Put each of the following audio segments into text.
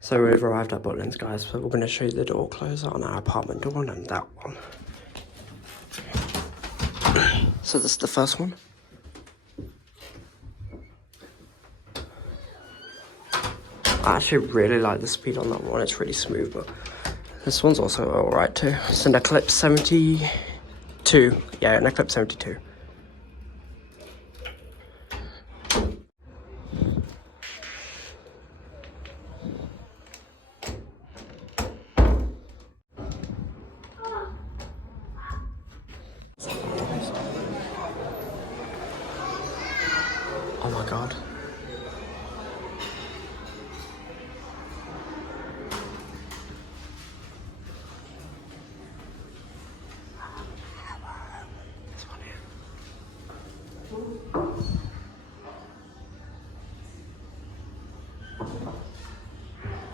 So we've arrived at Butlins, guys, so we're going to show you the door closer on our apartment door and that one. So this is the first one. I actually really like the speed on that one, it's really smooth, but this one's also alright too. It's an Eclipse 72. Yeah, an Eclipse 72. Oh my god. This one here.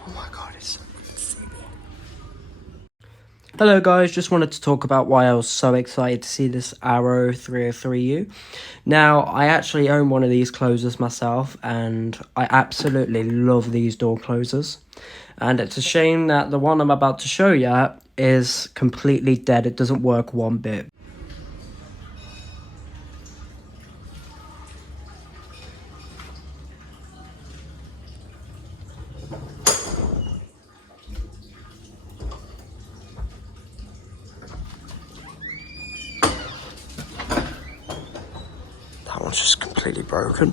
Oh my god, it's so good. Hello guys, just wanted to talk about why I was so excited to see this Arrow 303U. Now, I actually own one of these closers myself, and I absolutely love these door closers. And it's a shame that the one I'm about to show you is completely dead. It doesn't work one bit. That one's just completely broken.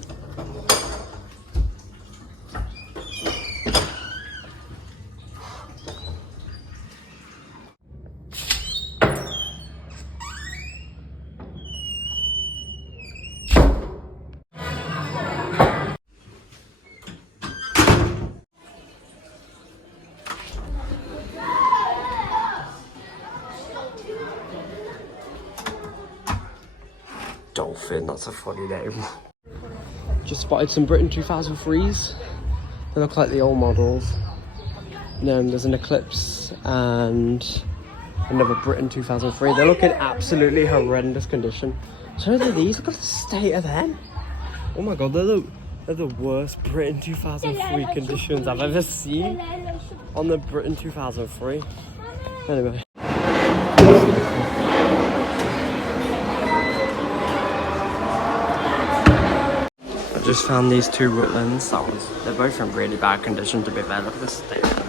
Dolphin, that's a funny name. Just spotted some Britain 2003s. They look like the old models. And then there's an Eclipse and another Britain 2003. They look in absolutely horrendous condition. So are these? Look at the state of them. Oh my god, they're the worst Britain 2003 conditions I've ever seen on the Britain 2003. Anyway. I just found these two butlins. They're both in really bad condition to be fair. Look at the state of them.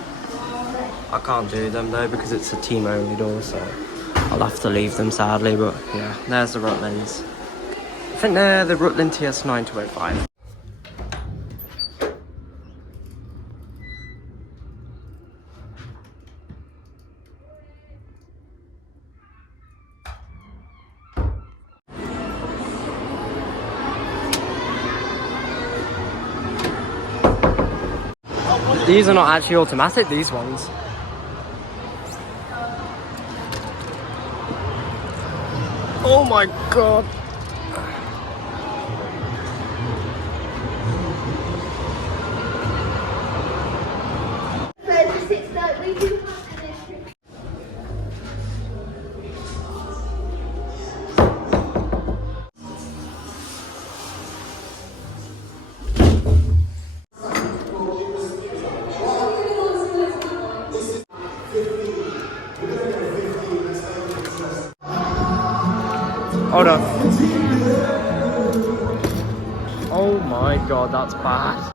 I can't do them though because it's a team only door, so I'll have to leave them sadly, but yeah, there's the butlins. I think they're the Rutland TS9 205. These are not actually automatic, these ones. Oh my god. Hold on. Oh my god, that's bad.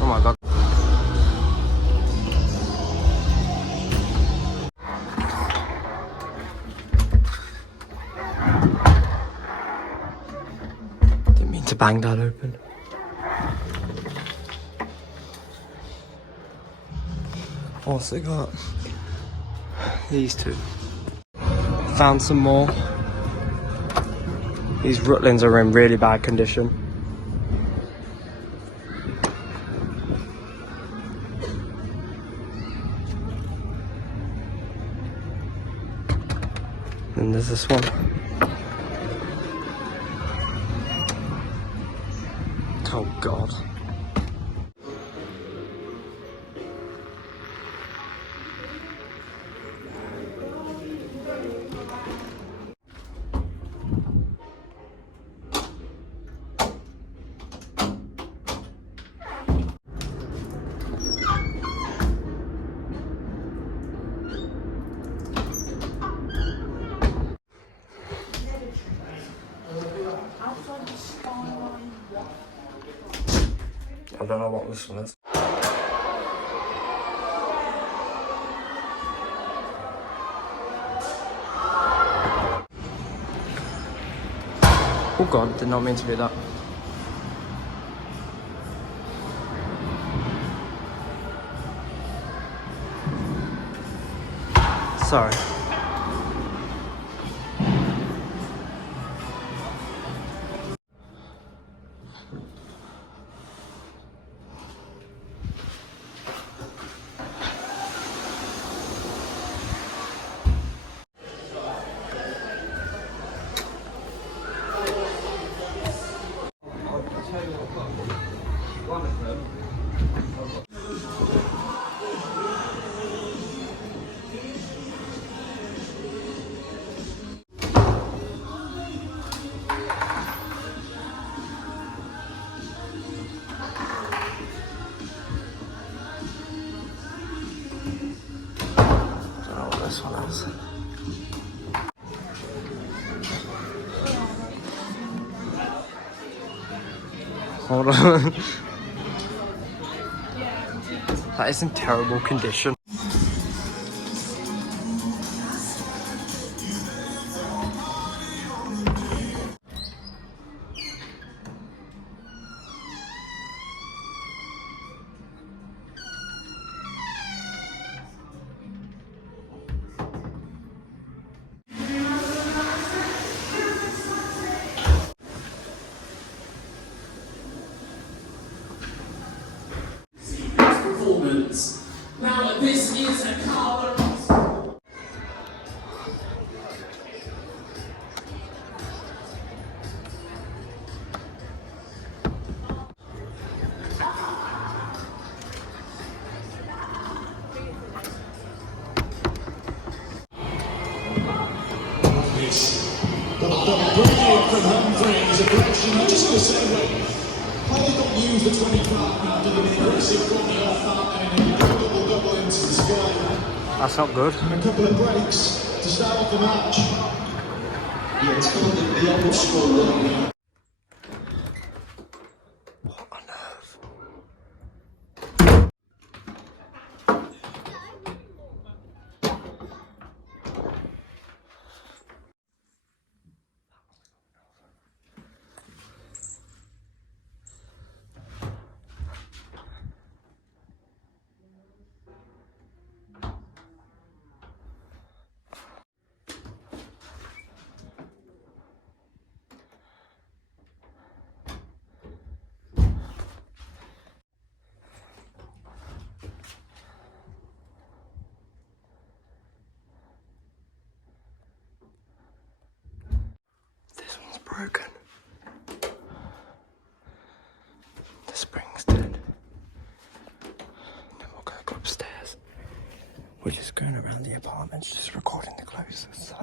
Oh my god. Didn't mean to bang that open. Also got these two. Found some more. These Rutlands are in really bad condition. And there's this one. Oh god. I don't know what this one is. Oh god, did not mean to do that. Sorry. One of them. I don't know what this one is. Hold on. That is in terrible condition. Performance. Now this is a car. From Humphrey is a question. I'm just going to say, why they don't use the 25 now, do the aggressive running off that and you do double into the sky. That's not good. And a couple of breaks to start off the match. Yeah, it's called the old school. What on earth? This one's broken. The spring's dead. Then we'll go upstairs. We're just going around the apartments, just recording the closest, so